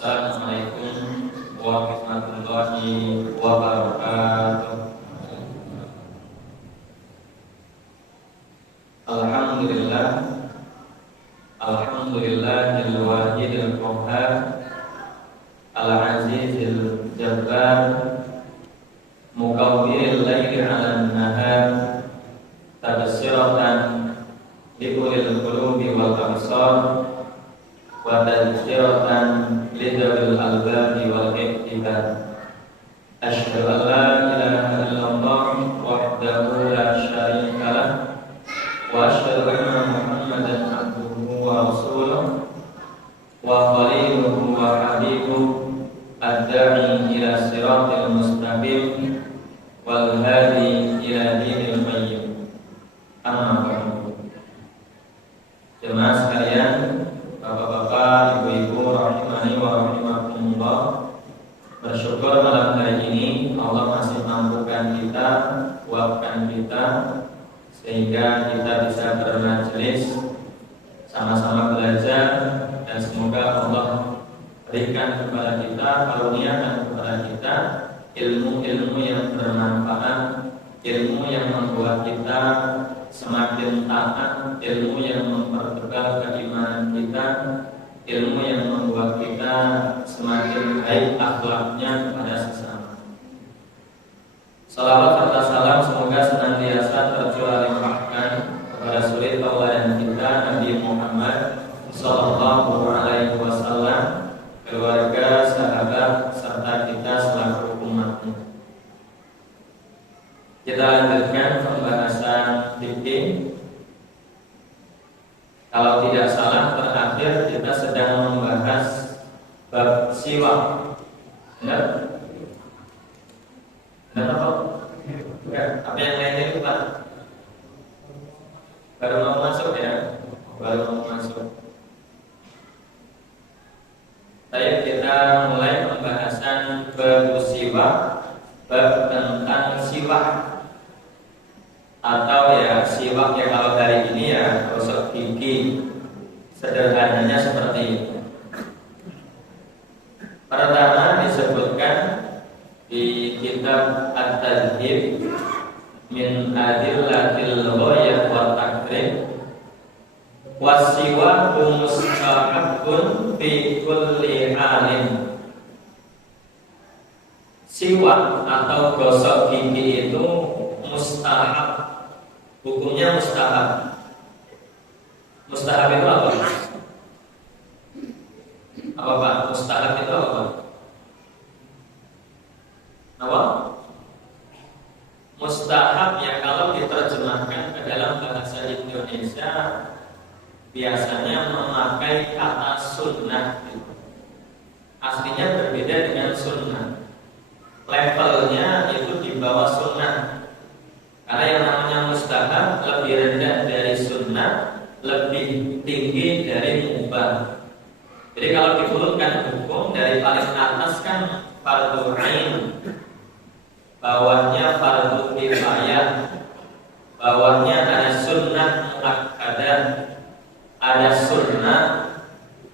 Assalamualaikum warahmatullahi wabarakatuh. Alhamdulillah, alhamdulillahil wahidil qahhar, al-azizil jabbar, mukawwiril laili 'alan nahar, tabsiratan liulil qulubi wal absar, wa tadhkiratan lidawil albabi wal iqtidar. Asyhadu an la ilaha illallah wahdahu la syarika lah, wa asyhadu anna Muhammadan abduhu wa rasuluh wa khaliluhu wa habibuhu ad-da'i ila siratil mustaqim wal hadi ila dinil qayyim. Amma ba'du. Jemaah sekalian, Bapak-bapak, ibu-ibu, rahimani wa rahimakumullah, bersyukur malam hari ini Allah masih mampukan kita, kuatkan kita, sehingga kita bisa bermajelis, sama-sama belajar, dan semoga Allah berikan kepada kita, karuniakan kepada kita ilmu-ilmu yang bermanfaat, ilmu yang membuat kita semakin taat, ilmu yang mempertebal keimanan kita, ilmu yang membuat kita semakin baik akhlaknya kepada sesama. Salawat serta salam semoga senantiasa tercurah limpahkan kepada suri tauladan kita Nabi Muhammad sallallahu alaihi wasallam, keluarga, sahabat, serta kita selaku umatnya. Kita lanjutkan pembahasan fikih. Kalau tidak salah, terakhir kita sedang membahas bab siwak. Benar? Benar apa? Enggak. Apa yang lainnya itu Pak? Baru mau masuk ya? Baru mau masuk. Baik, kita mulai pembahasan bab siwak, bab tentang siwak. Atau ya siwak ya kalau hari ini ya gosok gigi, sederhananya seperti itu. Pertama disebutkan di kitab At-Tadhib min adillatil ghayah wa takrim, wasiwaku mustahabun fi kulli halin. Siwak atau gosok gigi itu mustahab. Hukumnya mustahab. Mustahab itu apa? Apa Pak? Mustahab itu apa? Apa? Mustahab ya kalau diterjemahkan ke dalam bahasa Indonesia biasanya memakai kata sunnah. Aslinya berbeda dengan sunnah. Levelnya itu di bawah sunnah. Karena yang namanya mustahab lebih rendah dari sunnah, lebih tinggi dari mubah. Jadi kalau diurutkan hukum dari paling atas kan fardhu ain, bawahnya fardhu kifayah, bawahnya ada sunnah muakkadah, ada sunnah,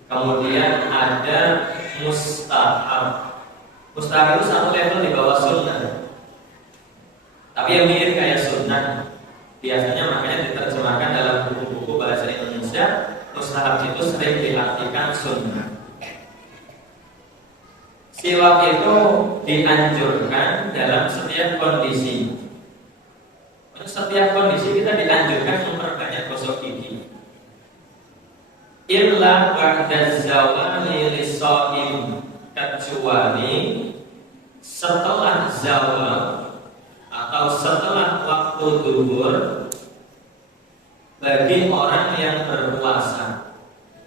kemudian ada mustahab. Mustahab itu satu level di bawah sunnah. Tapi yang mirip kayak sunnah, biasanya makanya diterjemahkan dalam buku-buku bahasa Indonesia, mustahab itu sering diartikan sunnah. Siwak itu dianjurkan dalam setiap kondisi. Setiap kondisi kita dianjurkan memperbanyak gosok gigi. Illa ba'da zawali lis-shaim, kecuali setelah zawal atau setelah waktu zuhur bagi orang yang berpuasa,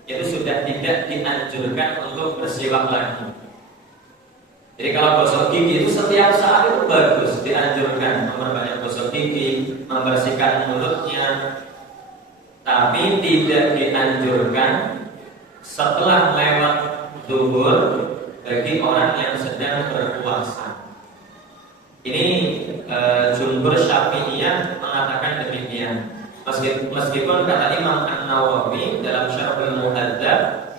itu sudah tidak dianjurkan untuk bersiwak lagi. Jadi kalau gosok gigi itu setiap saat itu bagus, dianjurkan memperbanyak gosok gigi, membersihkan mulutnya, tapi tidak dianjurkan setelah lewat zuhur bagi orang yang sedang berpuasa. Ini jumhur Syafi'iyah mengatakan demikian. Meskipun kata Imam An-Nawawi dalam Syarhul Muhadzab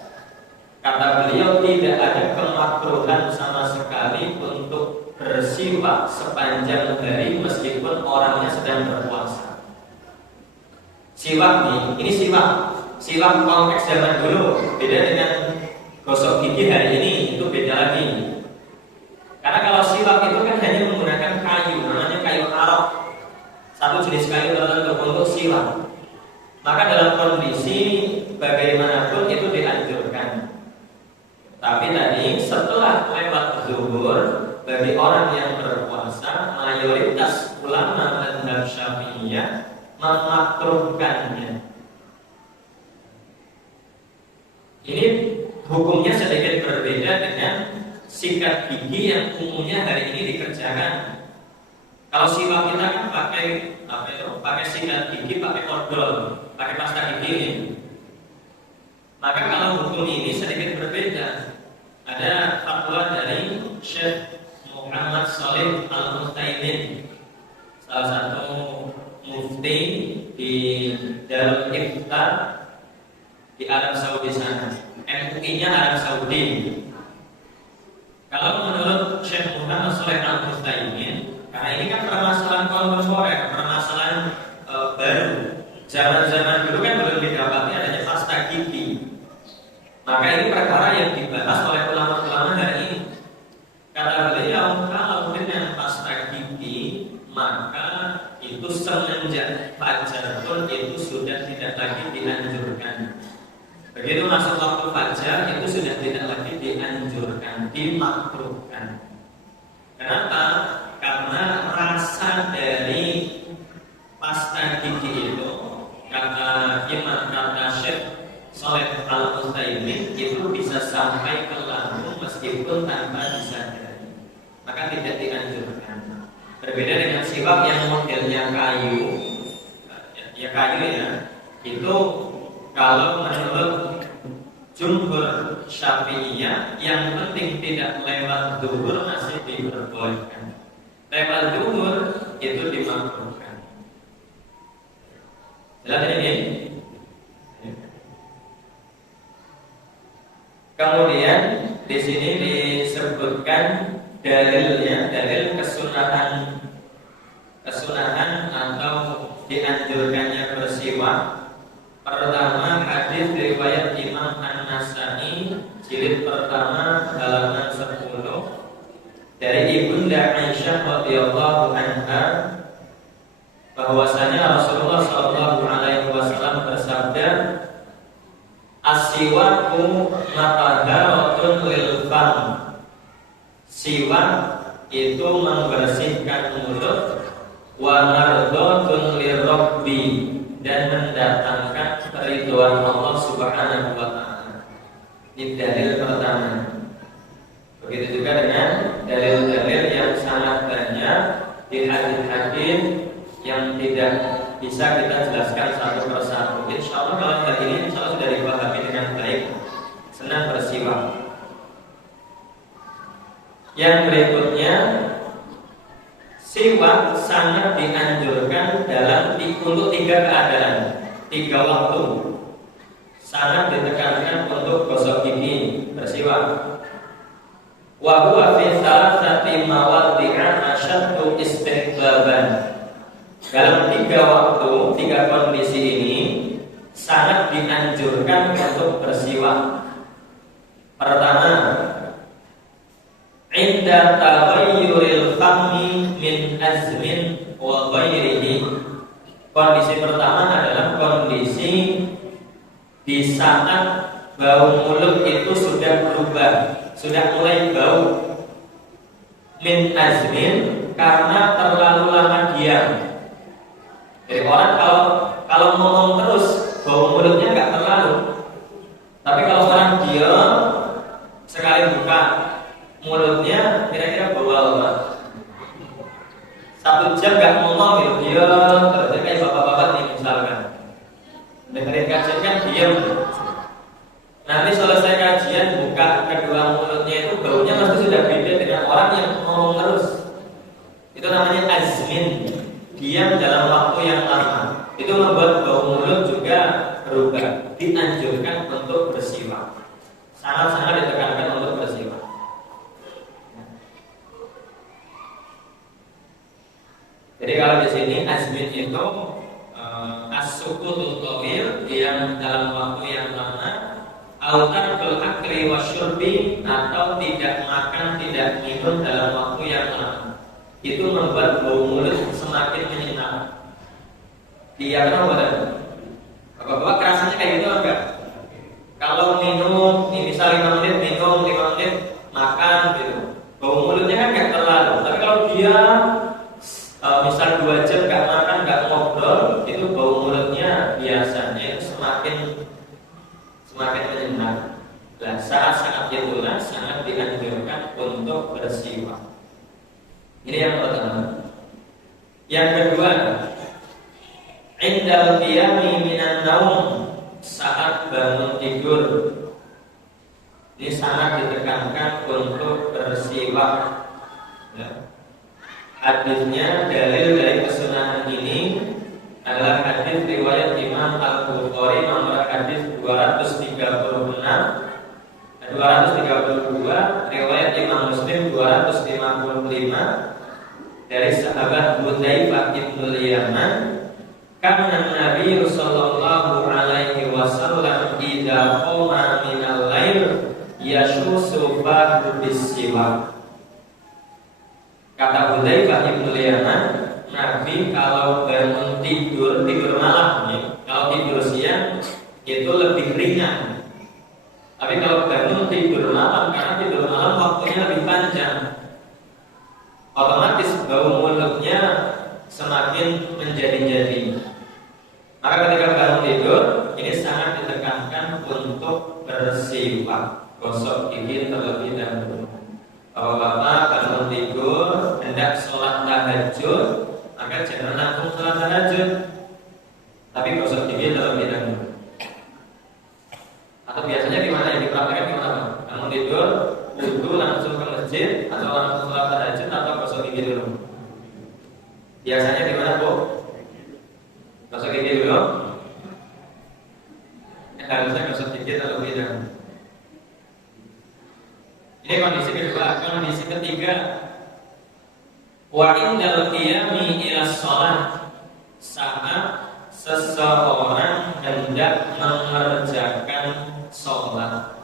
Kata beliau, tidak ada kemakruhan sama sekali untuk bersiwak sepanjang hari meskipun orangnya sedang berpuasa. Siwak nih, ini siwak konteks zaman dulu, beda dengan gosok gigi hari ini, itu beda lagi. Karena kalau siwak itu kan hanya menggunakan kayu, namanya kayu arok, satu jenis kayu tertentu untuk siwak. Maka dalam kondisi bagaimanapun itu dianjurkan. Tapi tadi setelah lewat zuhur, bagi orang yang berpuasa, mayoritas ulama mazhab Syafi'iyah memakruhkannya. Ini hukumnya sedikit berbeda dengan sikat gigi yang umumnya hari ini dikerjakan. Kalau siwak kita kan pakai sikat gigi, pakai odol, pakai pasta gigi. Maka kalau hukum ini sedikit berbeda. Ada fatwa dari Syekh Muhammad Shalih Al-Utsaimin, salah satu mufti di Darul Ifta di Arab Saudi sana. MUI-nya Arab Saudi. Kalau menurut Syekh Muhammad Shalih Al-Utsaimin, karena ini kan permasalahan kontemporer, permasalahan baru. Zaman-zaman dulu kan belum didapati adanya pasta gigi. Maka ini perkara yang dibahas oleh ulama-ulama hari ini. Kata beliau, kalau dengan pasta gigi, maka itu semenjak fajar pun itu sudah tidak lagi dianjurkan. Begitu masuk waktu fajar, itu sudah tidak lagi dianjurkan, dimakruhkan. Kenapa? Karena rasa dari pasta gigi itu, kata Syekh Shalih Al-Utsaimin, itu bisa sampai ke lambung meskipun tanpa disadari, maka tidak dianjurkan. Berbeda dengan siwak yang modelnya kayu, itu kalau menurut jumhur Syafi'iyah, yang penting tidak lewat zuhur masih diperbolehkan. Lewat zuhur itu dimakruhkan. Jelas ini? Kemudian di sini disebutkan dalilnya, dalil kesunahan atau dianjurkannya bersiwak. Pertama, hadis riwayat Imam An-Nasa'i jilid pertama halaman 10 dari Ibunda Aisyah radhiyallahu anha, bahwasanya Rasulullah sallallahu alaihi wasallam bersabda, as-siwaku matahharatun lil fam. Siwak itu membersihkan mulut, wa mardhatun lirabbi, dan mendatangkan keridhaan Allah Subhanahu wa taala. Ini dalil pertama. Begitu juga dengan dalil-dalil yang sangat banyak di hadis-hadis yang tidak bisa kita jelaskan satu persatu. Insyaallah kalau hari ini insyaallah sudah dipahami dengan baik. Senang bersiwak. Yang berikutnya, siwak sangat dianjurkan untuk 3 keadaan, 3 waktu. Sangat ditekankan untuk gosok gigi, bersiwak. Wa huwa fi thalathati mawadhi'a asyaddu istihbaban. Dalam 3 waktu, 3 kondisi ini sangat dianjurkan untuk bersiwak. Pertama, inda taghayyuril fammi min azmin wa ghairihi. Kondisi pertama adalah kondisi di saat bau mulut itu sudah berubah, sudah mulai bau. Min azmin, karena terlalu lama diam. Jadi orang kalau ngomong terus bau mulutnya nggak terlalu, tapi kalau orang diam sekali buka mulutnya kira-kira bau apa? 1 jam nggak ngomong gitu, diam terus kayak bapak-bapak nih misalkan dengerin kajian kan diam. Nanti selesai kajian buka kedua mulutnya itu baunya pasti sudah beda dengan orang yang ngomong terus. Itu namanya azmin, diam dalam waktu yang lama. Itu membuat bau mulut juga berubah. Dianjurkan untuk bersiwak. Sangat itu as-sukutu thawil, yang dalam waktu yang lama, al-tarkul akli wasyurbi, atau tidak makan, tidak minum dalam waktu yang lama. Itu membuat bau mulut semakin menyengat. Iya kan benar? Bapak-bapak rasanya kayak gitu enggak? Kalau minum, ini misal 5 menit minum, 5 menit makan gitu, bau mulutnya kan nggak terlalu. Tapi kalau dia misal 2 jam nggak makan, nggak ngobrol, itu bau mulutnya biasanya itu semakin menyengat. Nah, saat-saat itulah sangat dianjurkan untuk bersiwak. Ini yang pertama. Yang kedua, indal qiyami minan naum, saat bangun tidur. Ini sangat ditekankan untuk bersiwak. Ya. Hadisnya, dalil dari kesunahan ini adalah hadis riwayat Imam Al-Bukhari nomor hadis 236, 232, riwayat Imam Muslim 255 dari sahabat Hudzaifah bin Yaman. Karena Nabi sallallahu alaihi wasallam idza qama minal lail yashusu ba'du bis-siwak. Kata Hudzaifah bin Yaman, Nabi kalau bangun tidur malam nih, kalau tidur siang itu lebih ringan. Tapi kalau bangun tidur malam, karena tidur malam waktunya lebih panjang, otomatis bau mulutnya semakin menjadi-jadi. Maka ketika bangun tidur, ini sangat ditekankan untuk bersiwak, gosok gigi terlebih dahulu. Bapak-bapak bangun tidur hendak sholat tahajud, maka jangan langsung sholat tahajud, tapi gosok gigi terlebih dahulu. Atau biasanya gimana yang dipraktekkan gimana? Bangun tidur, wudu langsung ke masjid, atau langsung sholat tahajud, atau gosok gigi dulu? Biasanya gimana, Bu? Gosok gigi dulu? Harusnya gosok gigi terlebih dahulu. Ini kondisi kedua. Kondisi ketiga, wa indal qiyami ila shalah, saat seseorang hendak mengerjakan sholat.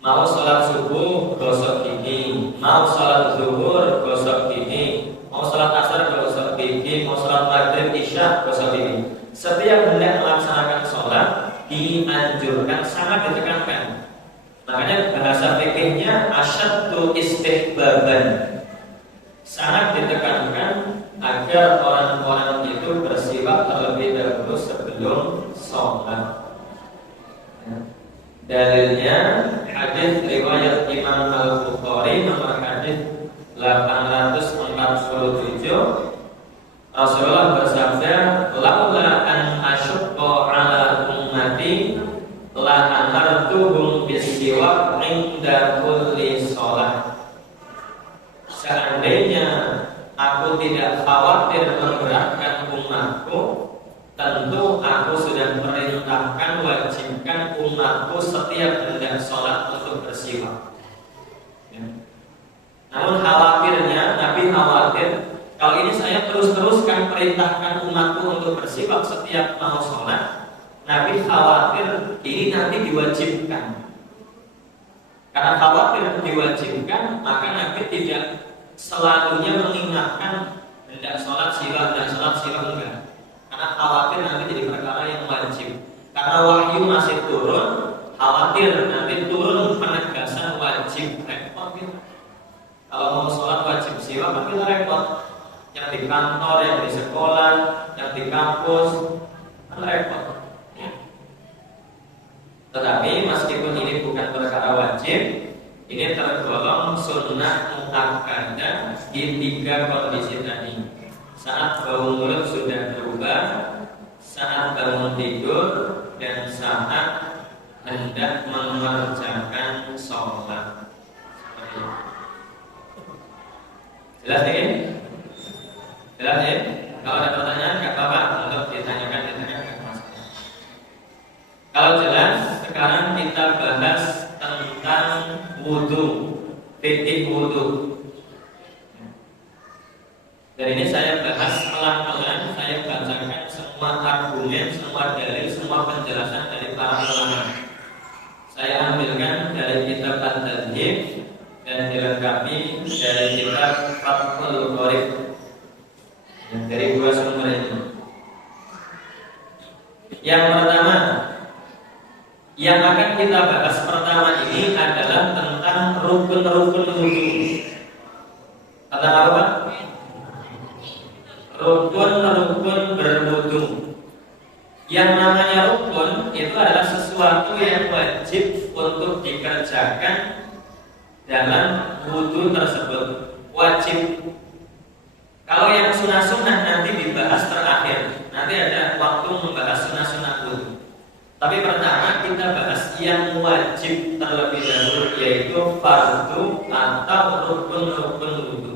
Mau sholat subuh, gosok gigi. Mau sholat zuhur, gosok gigi. Mau sholat asar, gosok gigi. Mau sholat maghrib, isya, gosok gigi. Setiap hendak melaksanakan sholat dianjurkan, sangat ditekankan. Makanya bahasa fikihnya asyaddu istihbaban, sangat ditekankan agar orang-orang itu bersiwak terlebih dahulu sebelum sholat. Dalilnya hadis riwayat Imam Al-Bukhari nomor hadis 847. Rasulullah bersabda, laula an asyqa ala ummati la amartuhum bisiwak inda kulli sholat. Seandainya aku tidak khawatir memberatkan umatku, tentu aku sudah merintahkan, wajibkan umatku setiap hendak sholat untuk bersiwak. Ya. Namun khawatirnya, Nabi khawatir kalau ini saya terus-teruskan perintahkan umatku untuk bersiwak setiap mau sholat, Nabi khawatir ini nanti diwajibkan. Karena khawatir diwajibkan, maka Nabi tidak selalunya mengingatkan hendak sholat siwak dan sholat siwak enggak. Karena khawatir nanti jadi perkara yang wajib. Karena wahyu masih turun, khawatir nanti turun penegasan wajib, repot gitu. Kalau mau sholat wajib siwak, tapi repot. Yang di kantor, yang di sekolah, yang di kampus, repot. Tetapi meskipun ini bukan perkara wajib, ini tergolong sunnah muakkadah di 3 kondisi tadi. Saat bau mulut sudah berubah, saat bangun tidur, dan saat hendak mengerjakan sholat. Jelas ini? Jelas ya? Kalau ada pertanyaan, nggak apa-apa untuk ditanyakan. Kalau jelas, sekarang kita bahas tentang wudu, fikih wudu. Dan ini saya bahas pelan-pelan, saya semua argumen, semua dalil, semua penjelasan dari para ulama. Saya ambilkan dari kitab At-Tadhib dan dilengkapi dari kitab Fathul Qorib. Dari dua sumber ini. Yang pertama, yang akan kita bahas pertama ini adalah tentang rukun-rukun wudu. Tentang apa? Rukun-rukun berwudu. Yang namanya rukun itu adalah sesuatu yang wajib untuk dikerjakan dalam wudu tersebut. Wajib. Kalau yang sunnah-sunnah nanti dibahas terakhir. Nanti ada waktu membahas sunnah-sunnah wudu. Tapi pertama kita bahas yang wajib terlebih dahulu, yaitu fardu atau rukun-rukun wudu.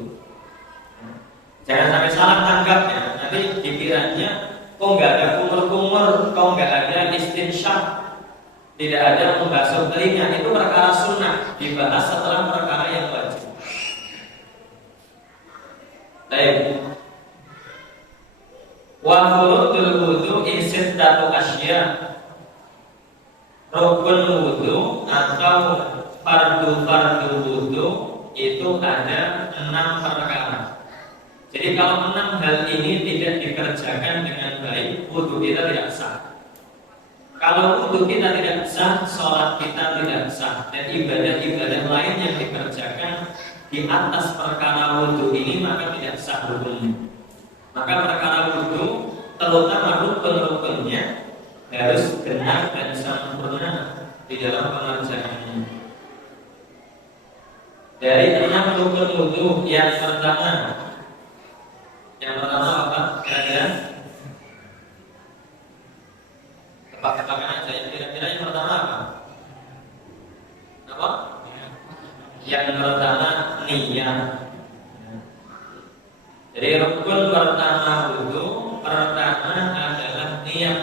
Jangan sampai salah tanggap ya. Nanti dikiranya kok nggak ada kumur-kumur, kok nggak ada istinsyaq, tidak ada membasuh telinga. Itu perkara sunnah, dibahas setelah perkara yang wajib. Baik. Wa furudul wudu sittatu asya. Rukun wudu atau fardu wudu itu ada 6 perkara. Jadi kalau 6 hal ini tidak dikerjakan dengan baik, wudu kita tidak sah. Kalau wudu kita tidak sah, sholat kita tidak sah, dan ibadah-ibadah lain yang dikerjakan di atas perkara wudu ini maka tidak sah rukunnya. Maka perkara wudu, terutama rukun-rukunnya harus benar dan sempurna di dalam pengerjaannya. Dari 6 rukun wudu, yang pertama apa? Kira-kira? Tebak-tebakan aja. Yang kira-kira yang pertama apa? Apa? Yang pertama niat. Jadi rukun pertama wudu pertama adalah niat.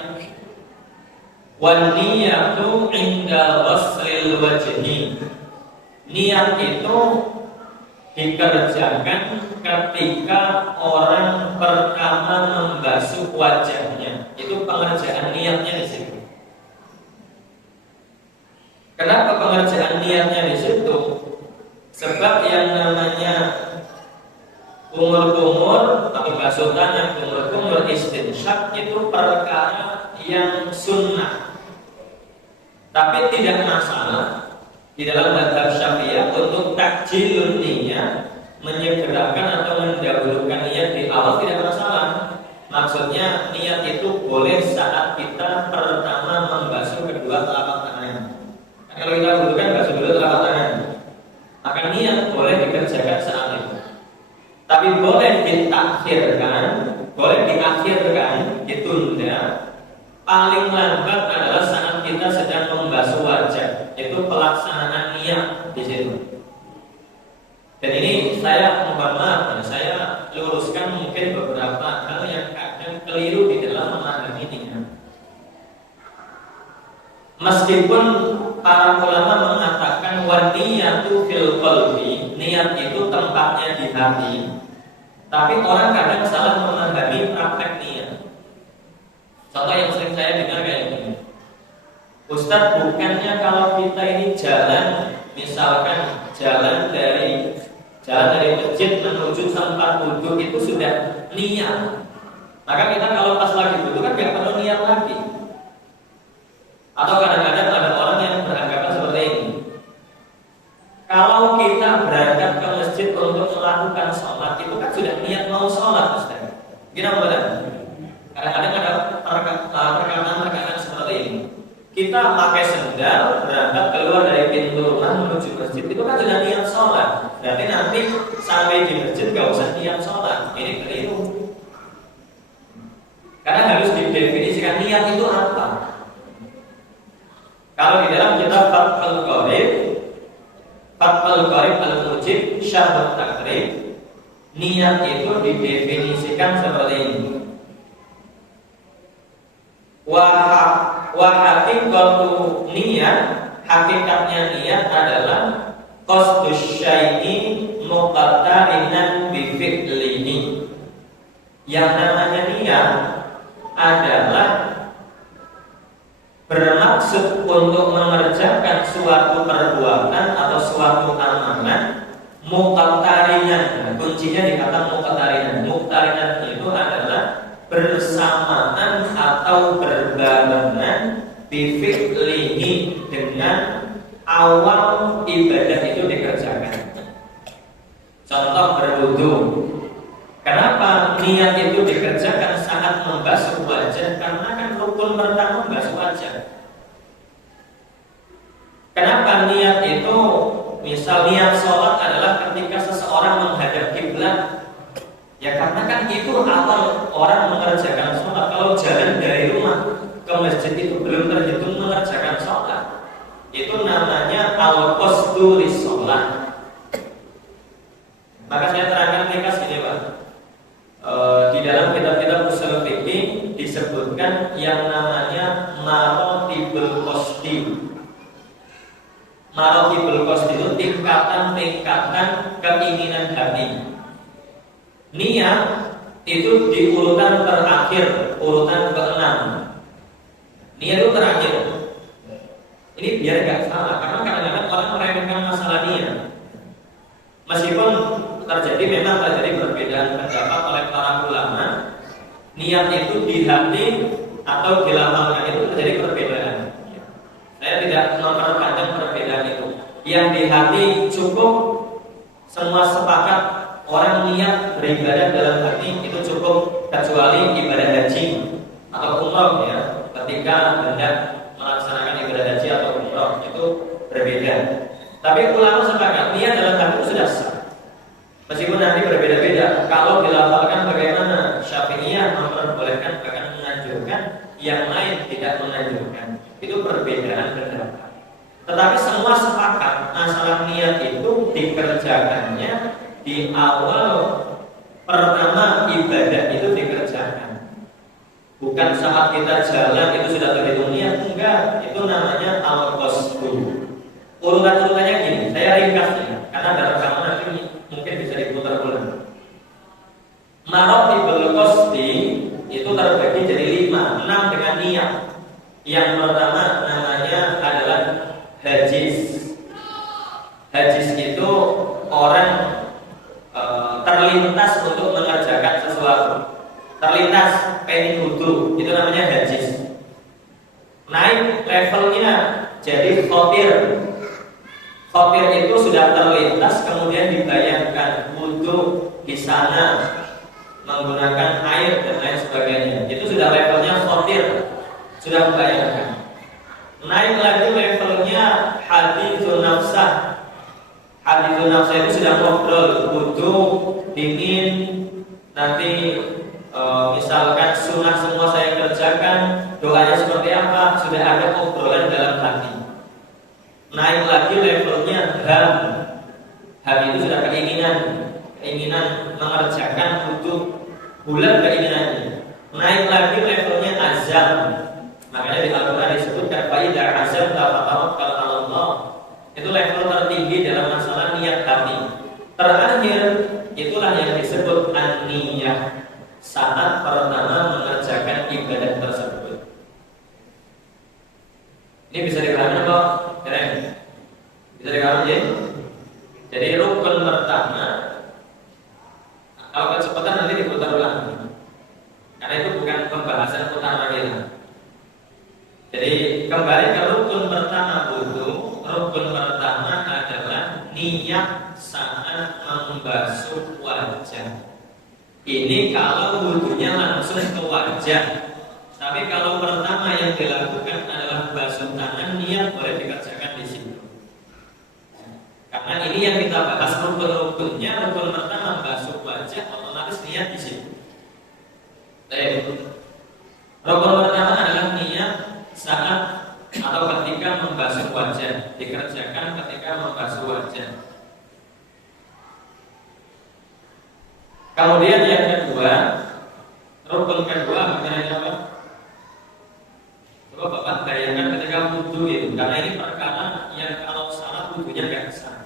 Wan niyatu inda ghuslil wajhi. Niat itu dikerjakan ketika orang pertama membasuh wajahnya. Itu pengerjaan niatnya di situ. Kenapa pengerjaan niatnya di situ? Sebab yang namanya kumur-kumur atau basuh tangan, kumur-kumur istinsyaq itu perkara yang sunnah. Tapi tidak masalah di dalam mazhab Syafi'iyah untuk takjilun niat, menyegerakan atau mendahulukan niat di awal tidak masalah. Maksudnya niat itu boleh saat kita pertama membasuh kedua telapak tangan. Kalau kita butuhkan basuh dulu telapak tangan, maka niat boleh dikerjakan saat itu. Tapi boleh ditakhirkan, boleh diakhirkan, ditunda. Paling lambat adalah saat kita sedang membasuh wajah, itu pelaksanaan niat di situ. Dan ini saya mohon maaf, saya luruskan mungkin beberapa hal yang kadang keliru di dalam memahami niat. Meskipun para ulama mengatakan wa niyatu fil qalbi, niat itu tempatnya di hati, tapi orang kadang salah memahami praktek niat. Contoh yang sering saya dengar kayak gini, Ustaz, bukannya kalau kita ini jalan, misalkan jalan dari masjid menuju tempat wudhu itu sudah niat, maka kita kalau pas lagi wudhu kan nggak perlu niat lagi. Atau kadang-kadang ada orang yang beranggapan seperti ini, kalau kita berangkat ke masjid untuk melakukan sholat itu kan sudah niat mau sholat, Ustaz. Gimana benar? Kadang-kadang ada perkataan seperti ini. Kita pakai sendal berangkat keluar dari pintu rumah menuju masjid itu kan sudah niat sholat. Berarti nanti sampai di masjid gak usah niat sholat. Ini keliru. Karena harus didefinisikan niat itu apa. Kalau di dalam kitab Fathul Qorib Al-Mujib Syarh Takrib, niat itu didefinisikan seperti ini. Wa haqiqatu niat, hakikatnya niat adalah qasdus syai'i muqattarinan bi fi'lihi. Yang namanya niat adalah bermaksud untuk mengerjakan suatu perbuatan atau suatu amalan muqtarinan. Kuncinya di kata muqtarinan. Muqtarinan itu adalah bersamaan atau berbarengan bifi'lihi, dengan awal ibadah itu dikerjakan. Contoh berwudu. Kenapa niat itu dikerjakan saat membasuh wajah? Karena kan rukun pertama membasuh wajah. Kenapa niat itu, misal niat sholat adalah ketika seseorang menghadap kiblat? Ya karena kan itu awal orang mengerjakan sholat. Kalau jalan dari rumah ke masjid itu belum terhitung mengerjakan sholat. Itu namanya al-qasdu lis-sholat. Maka saya terangkan ringkas ini Pak. Di dalam kitab-kitab ushul fikih disebutkan yang namanya maratibul qasdi. Maratibul qasdi itu tingkatan-tingkatan keinginan hati. Niat itu di urutan terakhir, urutan ke-6. Niat itu terakhir. Ini biar gak salah, karena kadang-kadang orang meremehkan masalah niat. Meskipun memang terjadi perbedaan pendapat oleh para ulama, niat itu di hati atau dilafalkan itu terjadi perbedaan. Saya tidak memperpanjang perbedaan itu. Yang di hati cukup, semua sepakat orang niat beribadah dalam hati itu cukup, kecuali ibadah haji atau umroh ya. Ketika hendak melaksanakan ibadah haji atau umroh itu berbeda. Tapi ulama sepakat niat dalam hati itu sudah sah. Meskipun nanti berbeda-beda. Kalau dilafalkan bagaimana? Syafi'iyah memperbolehkan, bahkan menganjurkan, yang lain tidak menganjurkan. Itu perbedaan pendapat. Tetapi semua sepakat masalah niat itu dikerjakannya di awal pertama ibadah itu dikerjakan. Bukan saat kita jalan itu sudah terhitung niat, enggak. Itu namanya al-qasdu. Urutan-urutannya gini, saya ringkasnya karena ada rekaman nanti mungkin bisa diputar ulang. Maratibul qasdi itu terbagi jadi 5, 6 dengan niat. Yang pertama namanya adalah hajis. Hajis itu orang terlintas untuk mengerjakan sesuatu. Terlintas pengen wudu, itu namanya hajis. Naik levelnya jadi khotir. Khotir itu sudah terlintas, kemudian dibayangkan wudu di sana menggunakan air dan lain sebagainya. Itu sudah levelnya khotir, sudah membayangkan. Naik lagi levelnya hadithun nafsah. Hadithun nafsah itu sudah ngobrol, wudu dingin, nanti misalkan sunnah semua saya kerjakan, doanya seperti apa, sudah ada obrolan dalam hati. Naik lagi levelnya ham. Ham itu sudah keinginan mengerjakan wudu, bulat keinginannya. Naik lagi levelnya azam. Makanya di Al-Quran disebutkan fa'idha azam tafatawakkal 'ala Allah. Itu level tertinggi dalam masalah niat hati. Terakhir itulah yang disebut an-niyah, saat pertama mengerjakan ibadah tersebut. Ini bisa dipahami kok? Bisa dipahami ya? Jadi rukun pertama, kalau kecepatan nanti diputar ulang, karena itu bukan pembahasan utama kita. Jadi kembali ke rukun pertama wudu. Rukun pertama adalah niat saat membasuh wajah. Ini kalau wudunya langsung ke wajah. Tapi kalau pertama yang dilakukan adalah basuh tangan, niat boleh dikerjakan di situ. Karena ini yang kita bahas rukun-rukunnya. Rukun pertama basuh wajah, otomatis niat di situ. Rukun pertama adalah niat saat atau ketika membasuh wajah, dikerjakan ketika membasuh wajah. Kemudian yang kedua, rukun kedua apa? Coba Bapak bayangkan ketika wudu itu, karena ini perkara yang kalau salah wudunya nggak sah.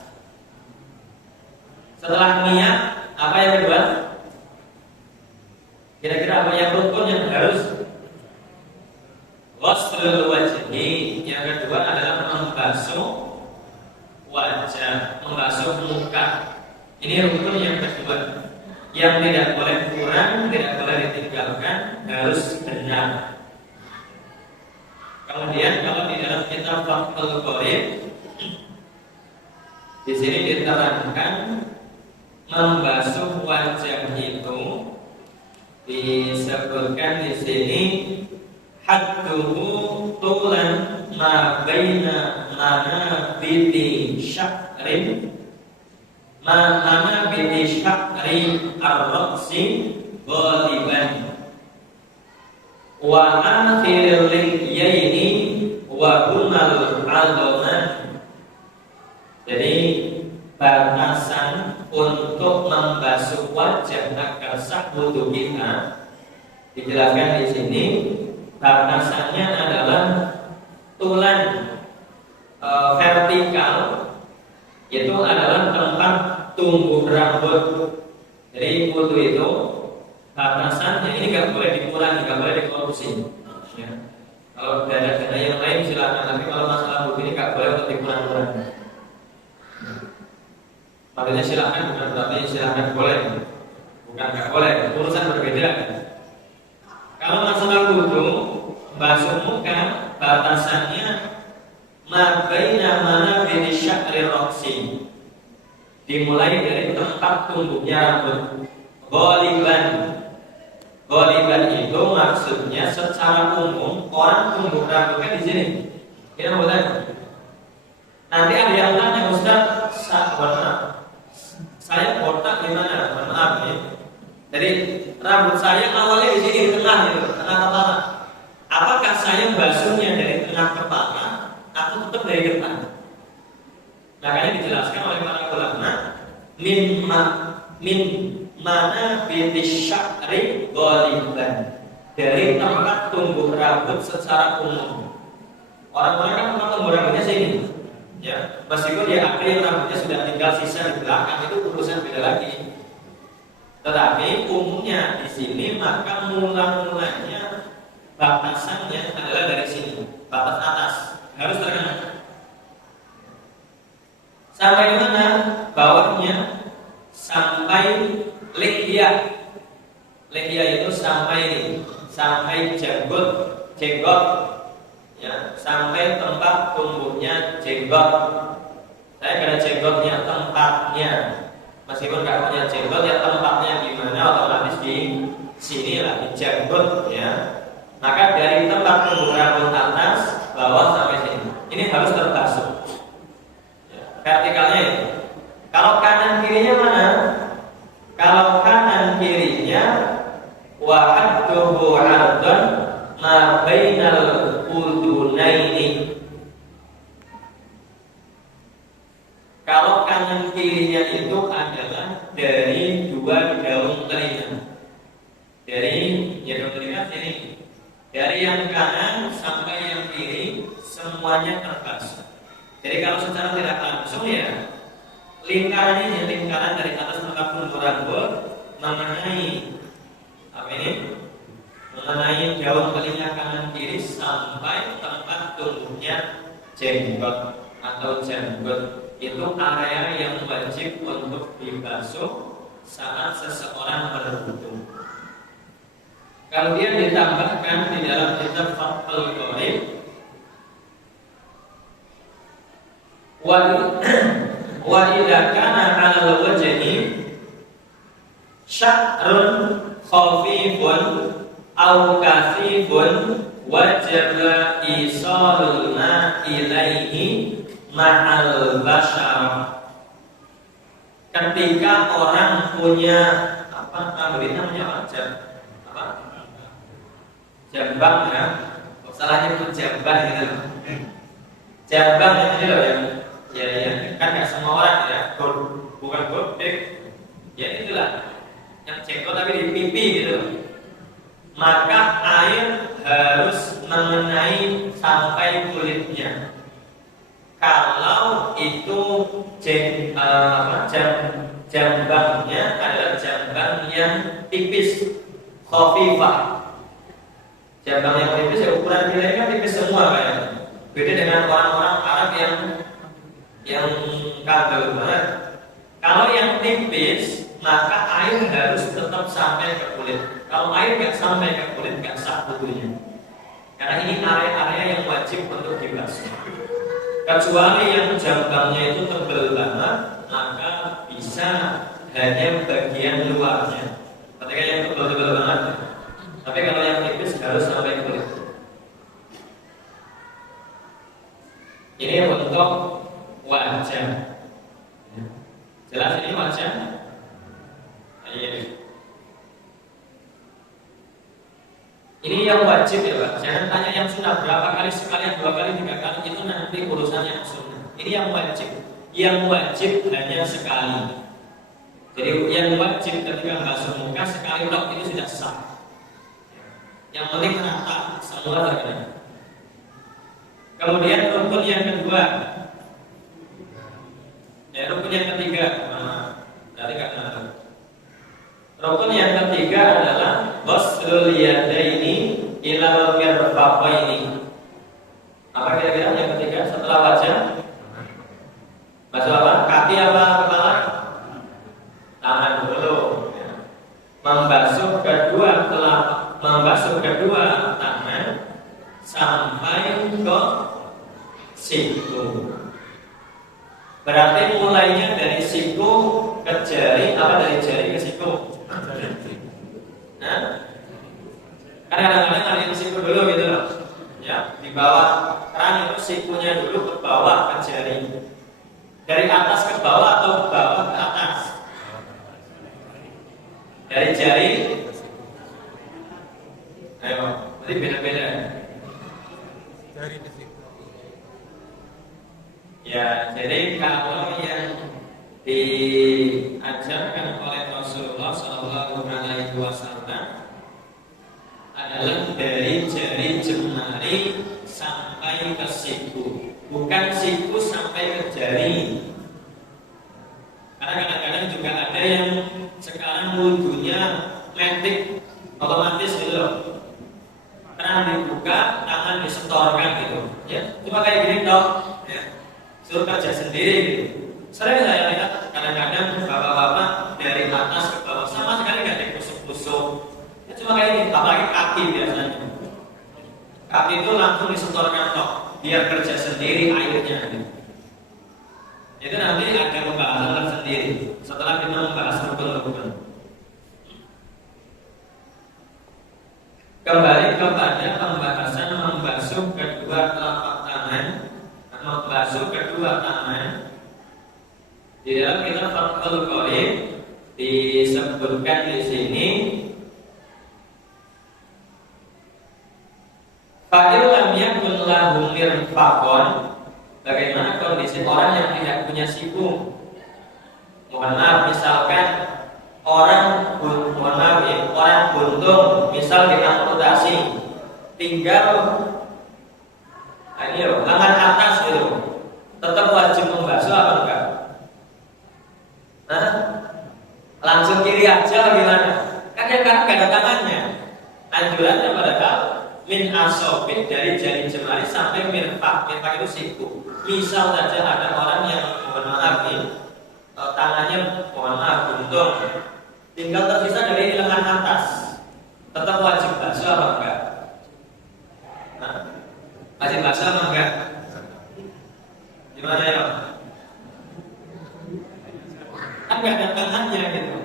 Setelah niat, apa yang kedua? Kira-kira apa yang rukun yang harus membasuh muka. Ini rukun yang kedua, yang tidak boleh kurang, tidak boleh ditinggalkan, harus benar. Kemudian kalau di dalam kitab Fathul Qorib di sini diterangkan membasuh wajah itu disebutkan di sini hadduhu tulan ma baina manabiti sya'rin manabiti sya'ri ar-ra'si ghaliban wa akhiril lihyaini wa humal 'adhaman. Jadi batasan untuk membasuh wajah agar sah wudu kita dijelaskan di sini. Batasannya adalah tulan vertikal, itu adalah tempat tumbuh rambut. Jadi wudu itu batasannya ini nggak boleh dikurangi, nggak boleh dikorupsi. Ya. Kalau dada-dada yang lain silakan, tapi kalau masalah wudu ini nggak boleh untuk dikurang-kurangi. Makanya silakan bukan berarti silakan boleh, bukan nggak boleh, urusan berbeda. Kalau masalah wudu, basuh muka batasannya mabaina manabiti sya'ri ra'si, dimulai dari tempat tumbuhnya rambut. Ghaliban itu maksudnya secara umum orang tumbuh rambutnya di sini. Kita mau tanya. Nanti ada yang tanya, Ustaz, saya botak gimana? Mohon maaf ya. Jadi rambut saya awalnya di sini di tengah, gitu, tengah kepala. Apakah saya basuhnya dari tengah kepala atau tetap dari depan? Makanya dijelaskan oleh para ulama, min mana binti sya'ri ghaliban, dari tempat tumbuh rambut secara umum. Orang-orang kan tempat tumbuh rambutnya sini. Ya, meskipun di akhir rambutnya sudah tinggal sisa di belakang, itu urusan beda lagi. Tetapi umumnya di sini, maka mula-mulanya batasannya adalah dari sini, batas atas harus terkena. Sampai mana? Bawahnya sampai lihya. Lihya itu sampai jenggot. Ya, sampai tempat tumbuhnya jenggot. Saya ada jenggotnya, tempatnya. Meskipun nggak punya jenggot, ya tempatnya di mana, otomatis di sini lah, di jenggot ya. Maka dari tempat tumbuh rambut atas, bawah sampai sini, ini harus terbasuh. Ya, vertikalnya itu. Kalau kanan kirinya mana? Kalau kanan kirinya wahadduhu 'ardun ma bainal udunaini. Kalau kanan kirinya itu adalah dari dua daun telinga. Dari daun telinga sini. Dari yang kanan sampai yang kiri semuanya terbasuh. Jadi kalau secara tidak langsung ya lingkaran ini, lingkaran dari atas tempat tumbuh rambut mengenai apa ini? Mengenai daun telinga kanan kiri sampai tempat tumbuhnya jenggot atau janggut. Itu area yang wajib untuk dibasuh saat seseorang berwudu. Kemudian ditambahkan di dalam kitab Fathul Qorib, wa idza kana 'alal wajhi sya'run khafifun aw kasifun wajaba isalul ma ilaihi ma'al bashar. Ketika orang punya namanya apa? Jambang ya. Salahnya itu jambang gitu. Jambang itu loh yang ya kan nggak semua orang ya, bukan gobek. Ya itulah yang jenggot tapi di pipi gitu. Maka air harus mengenai sampai kulitnya. Kalau itu jambangnya adalah jambang yang tipis, khafifah. Jambang yang tipis ya ukuran wilayahnya tipis semua kayaknya. Beda dengan orang-orang Arab yang kandel banget. Kalau yang tipis, maka air harus tetap sampai ke kulit. Kalau air nggak sampai ke kulit, nggak sah wudunya. Karena ini area-area yang wajib untuk dibasuh. Kecuali yang jambangnya itu tebal banget, maka bisa hanya bagian luarnya. Ketika yang tebal-tebal banget. Tapi kalau yang tipis harus sampai kulit. Ini untuk wajah. Jelas ini wajah? Ini yang wajib ya Pak. Jangan tanya yang sunnah berapa kali, sekali, 2 kali, 3 kali. Itu nanti urusannya yang sunnah. Ini yang wajib. Yang wajib hanya sekali. Jadi yang wajib ketika basuh muka sekali tok itu sudah sah. Yang penting rata semua terkena. Kemudian rukun yang kedua, rukun yang ketiga, berarti nggak kenapa. Rukun yang ketiga adalah ghuslul yadaini ilal mirfaqaini. Apa kira-kira yang ketiga setelah wajah? Basuh apa? Kaki apa kepala? Tangan dulu. Membasuh kedua tangan sampai ke siku. Berarti mulainya dari siku ke jari, apa dari jari ke siku? Nah, karena kadang-kadang ada yang siku dulu gitu loh. Ya, di bawah keran itu sikunya dulu ke bawah ke jari. Dari atas ke bawah atau ke bawah ke atas? Dari jari. Ayo, berarti beda-beda. Ya, jadi kalau yang diajarkan oleh Rasulullah SAW adalah dari jari jemari sampai ke siku, bukan siku sampai ke jari. Karena kadang-kadang juga ada yang sekarang wudhunya metik otomatis gitu loh. Keran dibuka, tangan disetorkan gitu. Ya, cuma kayak gini dong. Ya. Suruh kerja sendiri gitu. Sering saya lihat kadang-kadang bapak-bapak dari atas ke bawah sama sekali nggak dikusuk-kusuk. Ya, cuma kayak gini, apalagi kaki biasanya. Kaki itu langsung disetorkan dong, biar kerja sendiri airnya. Gitu. Itu nanti ada pembahasan sendiri setelah kita membahas rukun-rukun. Kembali kepada pembahasan membasuh kedua telapak tangan. Membasuh kedua tangan di dalam kitab Fathul Qorib disebutkan di sini fa'il lam yakun lahu mirfaqon. Bagaimana kondisi orang yang tidak punya siku? Mohon maaf, misalkan orang buntung, misal diamputasi, tinggal ini loh, lengan atas gitu, tetap wajib membasuh apa enggak? Hah? Langsung kiri aja gimana? Kan yang nggak ada tangannya. Anjurannya padahal min asobit dari jari jemari sampai mirfaq. Mirfaq itu siku. Misal saja ada orang yang mohon maaf nih, tangannya mohon maaf buntung, tinggal tersisa dari lengan atas, tetap wajib basuh apa enggak? Nah, wajib basuh apa enggak? Gimana ya? Kan enggak ada tangannya gitu.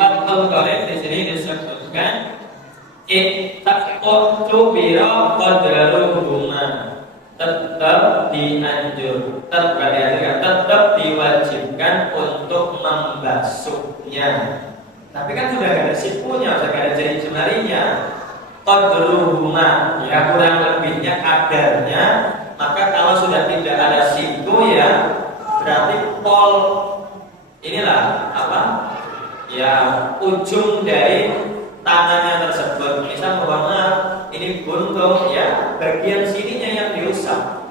Fathul Qorib di sini disebutkan ittaqtu biro qadruhuma, tetap diwajibkan untuk membasuhnya. Tapi kan sudah ada sikunya, sudah ada jari jemarinya. Qadruhuma, ya kurang lebihnya kadarnya. Maka kalau sudah tidak ada siku ya berarti pol inilah apa? Ya ujung dari tangannya tersebut. Misal bahwa ini buntung ya, bagian sininya yang diusap.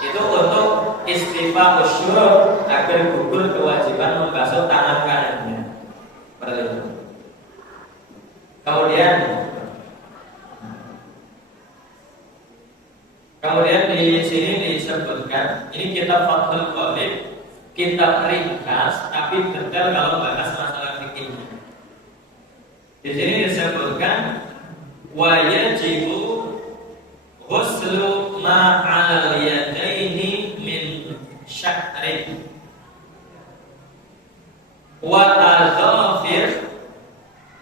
Itu untuk istifah usyur agar gugur kewajiban membasuh tangan kanannya. Seperti itu. Kemudian di sini disebutkan, ini kitab Fathul Qorib, kitab ringkas tapi detail kalau bahas masalah fikihnya. Di sini disebutkan wa yajibu ghuslu ma 'alal yadaini min sya'rin wa al-dhafir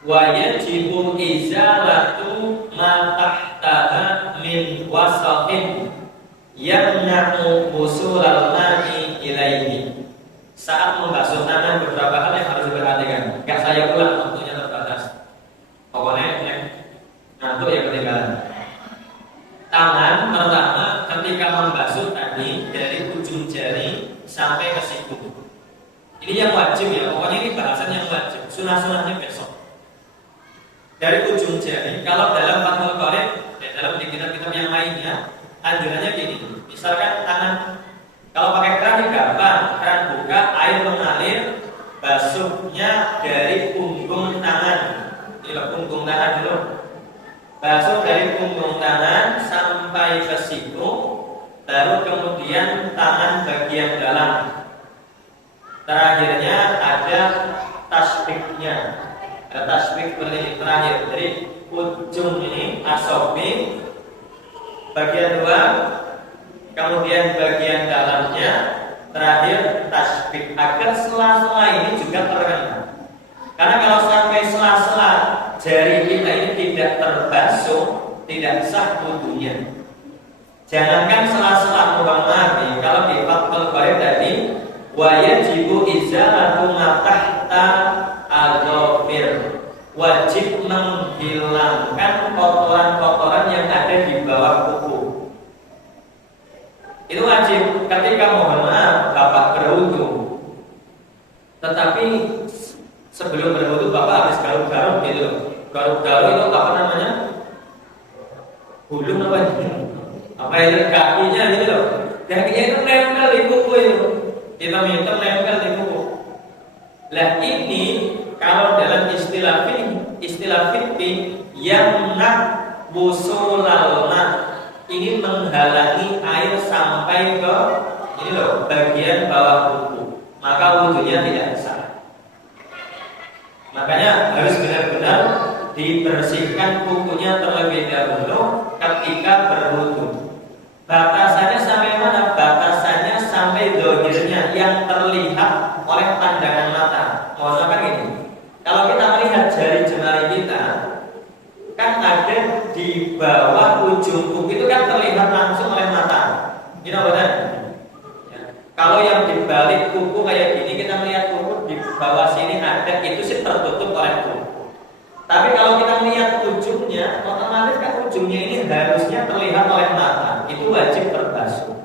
wa yajibu izalatu ma tahtaha min wasaqin yamna'u usulal ma'i ilaihi. Saat membasuh tangan beberapa hal yang harus diperhatikan. Enggak saya ulang, waktunya terbatas. Pokoknya ngantuk ya ketinggalan. Tangan pertama ketika membasuh tadi dari ujung jari sampai ke siku. Ini yang wajib ya, pokoknya ini bahasan yang wajib. Sunah-sunahnya besok. Dari ujung jari, kalau dalam Fathul Qorib, dalam di kitab-kitab yang lainnya, anjurannya gini. Misalkan tangan, kalau pakai keran gampang, keran buka, air mengalir, basuhnya dari punggung tangan. Ini loh, punggung tangan dulu. Basuh dari punggung tangan sampai ke siku, baru kemudian tangan bagian dalam. Terakhirnya ada tasbihnya. Ada tasbih seperti ini terakhir. Jadi ujung ini asobi bagian luar, kemudian bagian dalamnya, terakhir tasbih. Agar sela-sela ini juga terkena. Karena kalau sampai sela-sela jari kita ini tidak terbasuh, tidak sah wudunya. Jangankan sela-sela muhammadi, kalau di Fathul Qorib tadi wa yajibu izalatu ma tahta al-dhafir, wajib menghilangkan kotoran-kotoran yang ada di bawah kuku. Itu wajib. Ketika mohon maaf Bapak berwudu, tetapi sebelum berwudu Bapak harus garuk-garuk gitu. Garuk-garuk itu apa namanya? Hulung apa itu? Apa itu kakinya gitu loh. Kakinya itu nempel di kuku itu. Hitam-hitam nempel di kuku. Lah ini kalau dalam istilah fikih yang nak wusulal ma, ini menghalangi air sampai ke ini loh bagian bawah kuku, maka wudunya tidak sah. Makanya harus benar-benar dibersihkan kukunya terlebih dahulu ketika berwudu. Batasannya sampai mana? Batasannya sampai dohirnya yang terlihat oleh pandangan mata. Maksudnya kan ini, kalau kita melihat jari jemari kita, kan ada di bawah ujung kuku itu kan terlihat langsung oleh mata. Ini benar? Ya. Kalau yang di balik kuku kayak gini, kita melihat kuku di bawah sini ada, itu sih tertutup oleh kuku. Tapi kalau kita melihat ujungnya, otomatis kan ujungnya ini harusnya terlihat oleh mata. Itu wajib terbasuh.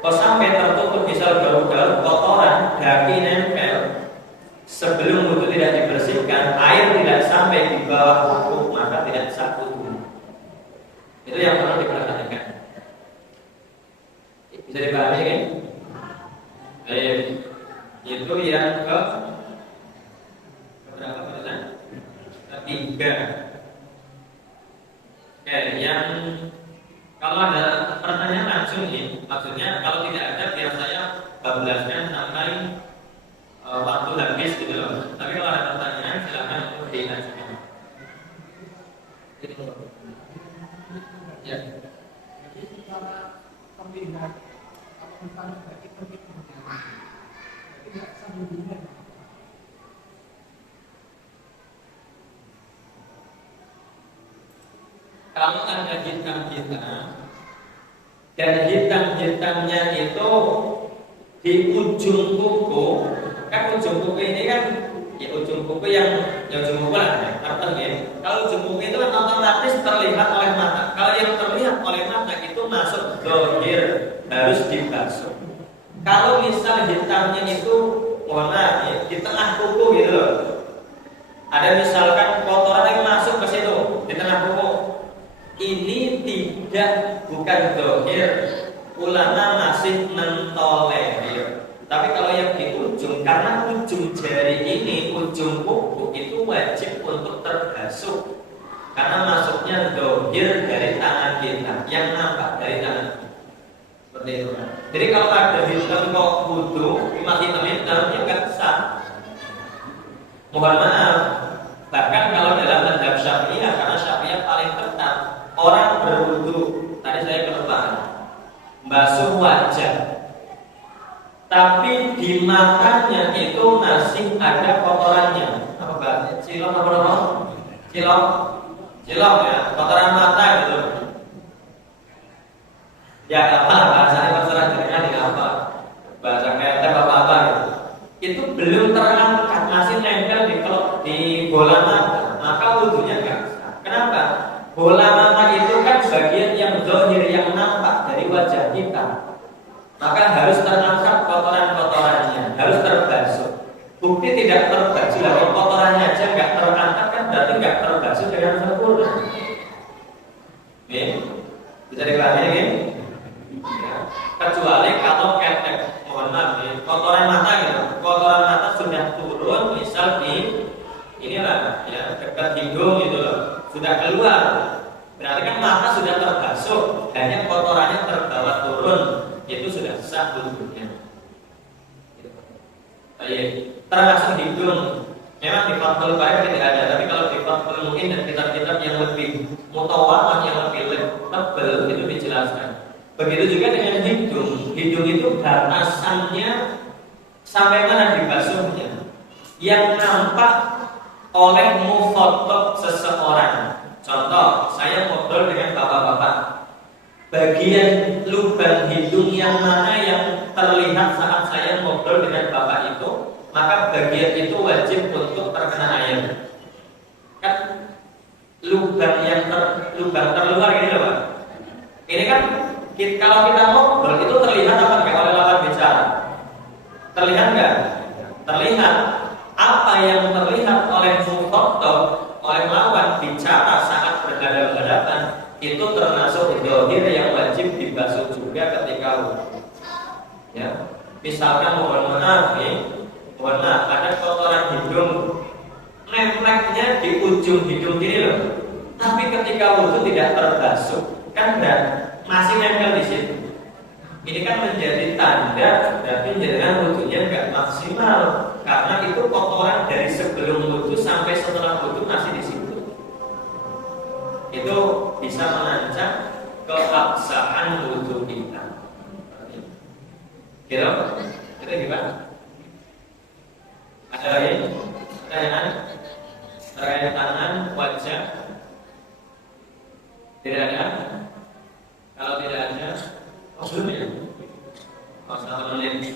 Kalau sampai tertutup, misal garuk-garuk kotoran, daki nempel, sebelum wudu tidak dibersihkan, air tidak sampai di bawah kuku, maka tidak sah wudu. Itu yang perlu diperhatikan. Bisa dipahami kan? Itu yang ke berapa persen? Ketiga. Yang kalau ada pertanyaan langsung nih, maksudnya kalau tidak ada biar saya bablaskan sampai waktu habis gitu loh. Tapi kalau ada pertanyaan silakan untuk ditanyakan. Ya. Jadi cara pemilihan atau misalnya bagi pemilihan tidak sambungnya. Kalau ada hitam-hitam dan hitam-hitamnya itu di ujung kuku, kan ujung kuku ini kan ya ujung kuku yang ujung kuku lah ya. Kalau ujung kuku itu kan otomatis terlihat oleh mata. Kalau yang terlihat oleh mata itu masuk dohir, harus dibasuh. Kalau misal hitamnya itu mohon maaf ya, di tengah kuku gitu loh. Ada misalkan kotoran yang masuk ke situ di tengah kuku. Ini bukan dohir, ulama masih mentolerir. Tapi kalau yang di ujung, karena ujung jari ini, ujung kuku itu wajib untuk terbasuh. Karena masuknya dohir dari tangan kita, yang nampak dari tangan kita. Seperti itu. Jadi kalau ada hitam kok wudu masih hitam ya nggak sah. Mohon maaf. Bahkan kalau dalam mazhab Syafi'iyah, karena Syafi'iyah paling ketat, orang berwudu, tadi saya kelupaan, basuh wajah, tapi di matanya itu masih ada kotorannya. Apa bahasanya? Cilok apa? Cilok ya, kotoran mata gitu. Ya apa bahasanya masalah jaringan ya apa? Bahasa kayak apa gitu. Itu belum terangkat, masih nempel di bola mata, maka wudunya nggak sah. Kenapa? Bola mata itu kan bagian yang zahir yang nampak dari wajah kita. Maka harus terangkat kotoran-kotorannya, harus terbasuh. Bukti tidak terbasuh, kalau kotorannya aja nggak terangkat kan berarti nggak terbasuh dengan sempurna. Bisa dipahami ini? Ya. Kecuali kalau ketek, mohon maaf, kotoran mata gitu, kotoran mata sudah turun, misal di inilah ya dekat hidung gitu loh, sudah keluar, berarti kan mata sudah terbasuh, hanya kotorannya terbawa turun, itu sudah sah wudunya. Termasuk hidung, memang di Fathul Bari tidak ada, tapi kalau di Fathul Mu'in dan kitab-kitab yang lebih mutawwalah, yang lebih tebal itu dijelaskan. Begitu juga dengan hidung. Hidung itu batasannya sampai mana dibasuhnya, yang nampak oleh mufotok seseorang. Contoh, saya ngobrol dengan bapak-bapak, bagian lubang hidung yang mana yang terlihat saat saya ngobrol dengan bapak itu, maka bagian itu wajib untuk terkena air. Kan lubang terluar ini loh Pak. Ini kan kalau kita ngobrol itu terlihat apa enggak oleh lawan bicara? Terlihat enggak? Terlihat. Apa yang terlihat oleh mufotok, oleh lawan bicara saat berhadapan-hadapan itu termasuk zahir yang wajib dibasuh juga ketika wudu. Ya. Misalkan mohon maaf ada kotoran hidung nempelnya di ujung hidung ini loh. Tapi ketika wudu tidak terbasuh, kan masih nempel di situ. Ini kan menjadi tanda berarti jenengan wudunya nggak maksimal, karena itu kotoran dari sebelum wudu sampai setelah wudu masih di situ. Itu bisa mengancam keabsahan wudu kita. Kita gimana? Ada lagi pertanyaan terkait tangan, wajah? Tidak ada? Kalau tidak ada, belum ya? Satu menit.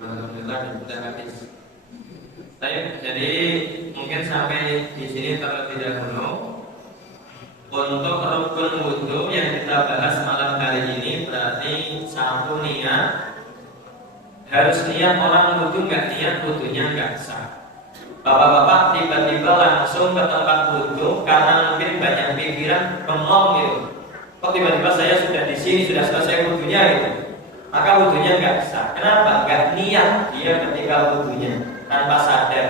Alhamdulillah sudah habis. Jadi mungkin sampai di sini terlebih dahulu. Untuk rukun wudu yang kita bahas malam hari ini berarti satu niat. Harus niat, orang wudu nggak niat wudunya nggak sah. Bapak-bapak tiba-tiba langsung ke tempat wudu karena mungkin banyak pikiran bengong gitu. Kok tiba-tiba saya sudah di sini, sudah selesai wudunya gitu. Maka wudunya nggak sah. Kenapa? Nggak niat dia ketika wudunya tanpa sadar.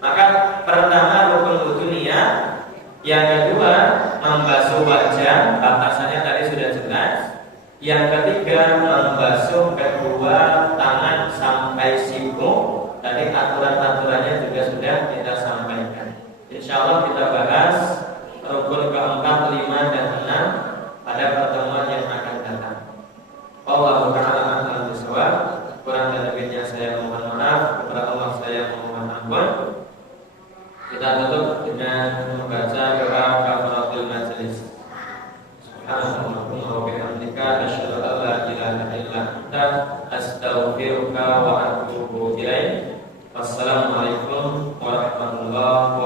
Maka pertama rukun wudu niat. Yang kedua membasuh wajah, batasannya tadi sudah jelas. Yang ketiga membasuh kedua tangan sampai siku. Tadi aturan-aturannya juga sudah kita sampaikan. Insya Allah kita bahas rukun keempat, 5, dan 6 pada pertemuan yang akan datang. Wallahu ta'ala a'lam bishawab. Kurang dan lebihnya saya mohon maaf, kepada Allah saya mohon ampun. Kita tutup dengan membaca doa kafaratul majelis. Subhanallahumma wa bihamdika asyhadu an la ilaha illa anta astaghfiruka wa atubu ilaik. Wassalamualaikum warahmatullahi wabarakatuh.